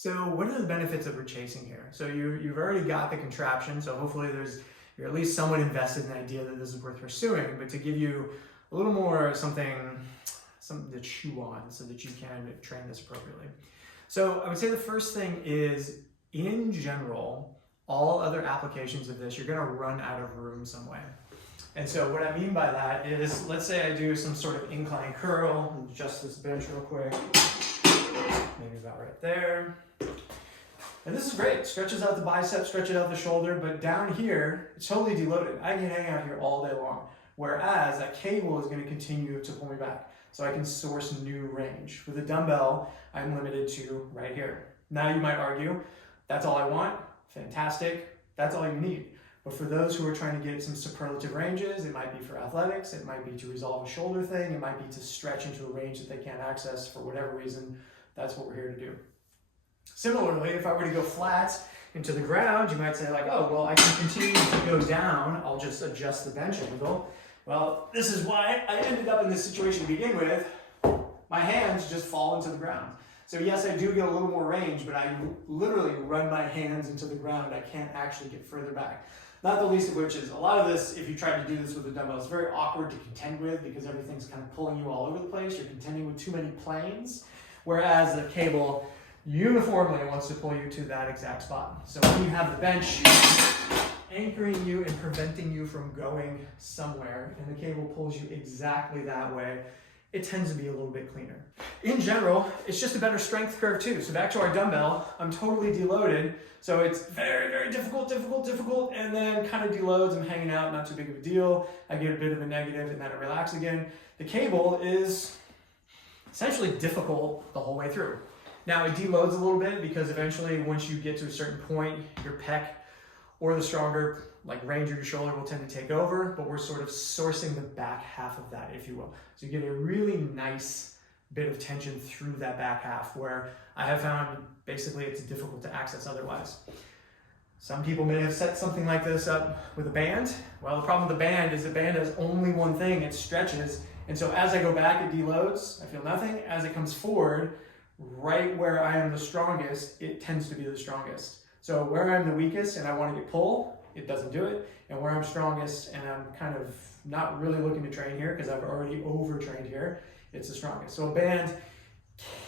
So what are the benefits that we're chasing here? So you've already got the contraption, so hopefully you're at least somewhat invested in the idea that this is worth pursuing, but to give you a little more something to chew on so that you can train this appropriately. So I would say the first thing is, in general, all other applications of this, you're gonna run out of room some way. And so what I mean by that is, let's say I do some sort of incline curl, adjust this bench real quick, maybe about right there. And this is great, stretches out the bicep, stretches out the shoulder, but down here, it's totally deloaded. I can hang out here all day long. Whereas that cable is gonna continue to pull me back. So I can source new range. With a dumbbell, I'm limited to right here. Now you might argue, that's all I want, fantastic, that's all you need. But for those who are trying to get some superlative ranges, it might be for athletics, it might be to resolve a shoulder thing, it might be to stretch into a range that they can't access for whatever reason. That's what we're here to do. Similarly, if I were to go flat into the ground, you might say like, oh, well, I can continue to go down. I'll just adjust the bench angle. Well, this is why I ended up in this situation to begin with. My hands just fall into the ground. So yes, I do get a little more range, but I literally run my hands into the ground. I can't actually get further back. Not the least of which is a lot of this, if you try to do this with a dumbbell, it's very awkward to contend with because everything's kind of pulling you all over the place. You're contending with too many planes, whereas the cable uniformly wants to pull you to that exact spot. So when you have the bench anchoring you and preventing you from going somewhere, and the cable pulls you exactly that way, it tends to be a little bit cleaner. In general, it's just a better strength curve too. So back to our dumbbell, I'm totally deloaded. So it's very, very difficult, and then kind of deloads, I'm hanging out, not too big of a deal. I get a bit of a negative and then I relax again. The cable is essentially difficult the whole way through. Now it deloads a little bit because eventually once you get to a certain point, your pec or the stronger like range of your shoulder will tend to take over, but we're sort of sourcing the back half of that, if you will. So you get a really nice bit of tension through that back half where I have found basically it's difficult to access otherwise. Some people may have set something like this up with a band. Well, the problem with the band is the band has only one thing, it stretches. And so as I go back, it deloads, I feel nothing. As it comes forward, right where I am the strongest, it tends to be the strongest. So where I'm the weakest and I want to get pull, it doesn't do it. And where I'm strongest and I'm kind of not really looking to train here because I've already overtrained here, it's the strongest. So a band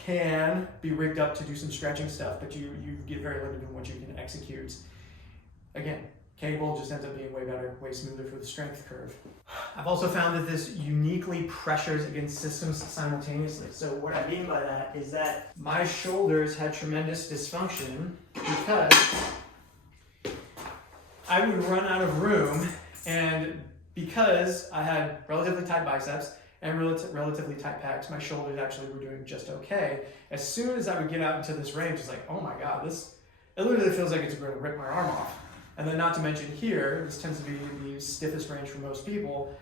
can be rigged up to do some stretching stuff, but you get very limited in what you can execute. Again, cable just ends up being way better, way smoother for the strength curve. I've also found that this uniquely pressures against systems simultaneously. So what I mean by that is that my shoulders had tremendous dysfunction because I would run out of room, and because I had relatively tight biceps and relatively tight pecs, my shoulders actually were doing just okay. As soon as I would get out into this range, it's like, oh my God, it literally feels like it's going to rip my arm off. And then not to mention here, this tends to be the stiffest range for most people,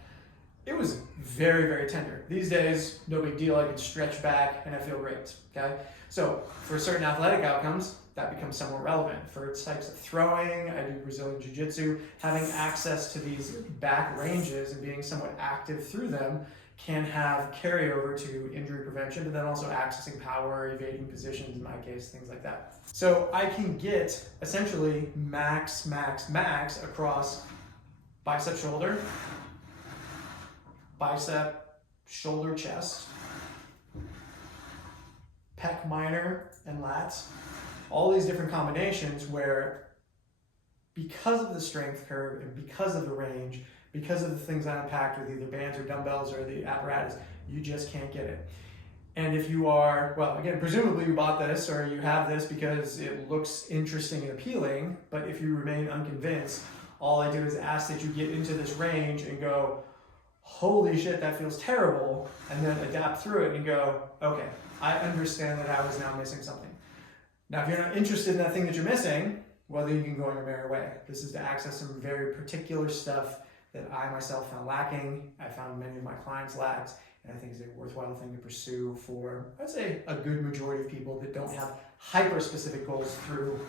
it was very, very tender. These days, no big deal, I can stretch back and I feel great, okay? So for certain athletic outcomes, that becomes somewhat relevant. For types of throwing, I do Brazilian Jiu-Jitsu, having access to these back ranges and being somewhat active through them can have carryover to injury prevention, but then also accessing power, evading positions, in my case, things like that. So I can get essentially max across bicep, shoulder, bicep, shoulder, chest, pec minor and lats, all these different combinations where because of the strength curve and because of the range, because of the things I unpacked with either bands or dumbbells or the apparatus, you just can't get it. And if you are, well, again, presumably you bought this or you have this because it looks interesting and appealing, but if you remain unconvinced, all I do is ask that you get into this range and go, holy shit, that feels terrible, and then adapt through it and go, okay, I understand that I was now missing something. Now, if you're not interested in that thing that you're missing, well, then you can go on your merry way. This is to access some very particular stuff that I myself found lacking. I found many of my clients lacked, and I think it's a worthwhile thing to pursue for, I'd say, a good majority of people that don't have hyper-specific goals through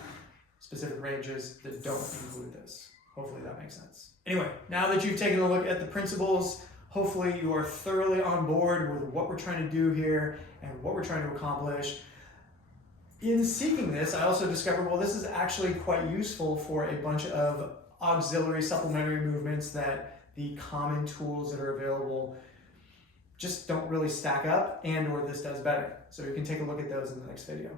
specific ranges that don't include this. Hopefully that makes sense. Anyway, now that you've taken a look at the principles, hopefully you are thoroughly on board with what we're trying to do here and what we're trying to accomplish. In seeking this, I also discovered, well, this is actually quite useful for a bunch of auxiliary supplementary movements that the common tools that are available just don't really stack up, and or this does better. So we can take a look at those in the next video.